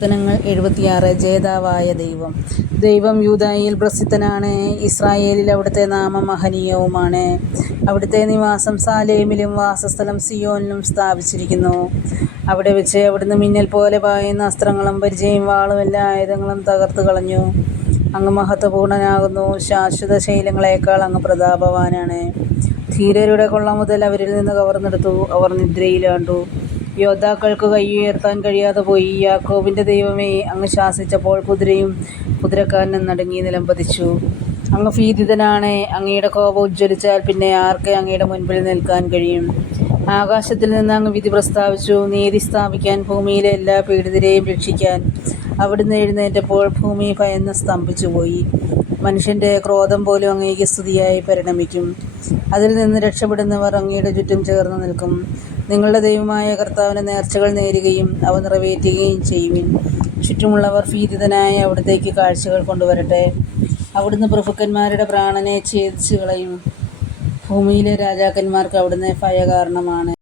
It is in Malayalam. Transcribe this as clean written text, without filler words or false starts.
സങ്കീർത്തനങ്ങൾ 76. ജേതാവായ ദൈവം. ദൈവം യൂദായിൽ പ്രസിദ്ധനാണ്, ഇസ്രായേലിൽ അവിടുത്തെ നാമം മഹനീയവുമാണ്. അവിടുത്തെ നിവാസം സാലേമിലും വാസസ്ഥലം സിയോനിലും സ്ഥാപിച്ചിരിക്കുന്നു. അവിടെ വെച്ച് അവിടുന്ന് മിന്നൽ പോലെ പായുന്ന അസ്ത്രങ്ങളും പരിചയും വാളും എല്ലാ ആയുധങ്ങളും തകർത്തു കളഞ്ഞു. അങ്ങ് മഹത്വപൂർണനാകുന്നു, ശാശ്വത ശൈലങ്ങളെക്കാൾ അങ്ങ് പ്രതാപവാനാണ്. ധീരരുടെ കൊള്ള മുതൽ അവരിൽ നിന്ന് കവർന്നെടുത്തു, അവർ നിദ്രയിലാണ്ടു. യോദ്ധാക്കൾക്ക് കൈയുയർത്താൻ കഴിയാതെ പോയി. യാക്കോബിന്റെ ദൈവമേ, അങ്ങ് ശാസിച്ചപ്പോൾ കുതിരയും കുതിരക്കാരനും നടുങ്ങി നിലം പതിച്ചു. അങ്ങ് ഭീതിതനാണ്. അങ്ങയുടെ കോപം ഉജ്ജ്വലിച്ചാൽ പിന്നെ ആർക്ക് അങ്ങയുടെ മുൻപിൽ നിൽക്കാൻ കഴിയും? ആകാശത്തിൽ നിന്ന് അങ്ങ് വിധി പ്രസ്താവിച്ചു, നീതി സ്ഥാപിക്കാൻ, ഭൂമിയിലെ എല്ലാ പീഡിതരെയും രക്ഷിക്കാൻ. അവിടുന്ന് എഴുന്നേറ്റപ്പോൾ ഭൂമി ഭയന്ന് സ്തംഭിച്ചുപോയി. മനുഷ്യന്റെ ക്രോധം പോലും അങ്ങേക്ക് സ്തുതിയായി പരിണമിക്കും. അതിൽ നിന്ന് രക്ഷപ്പെടുന്നവർ അങ്ങയുടെ ചുറ്റും ചേർന്ന് നിൽക്കും. നിങ്ങളുടെ ദൈവമായ കർത്താവിന്റെ നേർച്ചകൾ നേരുകയും അവ നിറവേറ്റുകയും ചെയ്യുവിൻ. ചുറ്റുമുള്ളവർ ഭീതിതനായി അവിടത്തേക്ക് കാഴ്ചകൾ കൊണ്ടുവരട്ടെ. അവിടുന്ന് പ്രഭുക്കന്മാരുടെ പ്രാണനെ ഛേദിച്ചു കളയും. ഭൂമിയിലെ രാജാക്കന്മാർക്ക് അവിടുന്ന് ഭയകാരണമാണ്.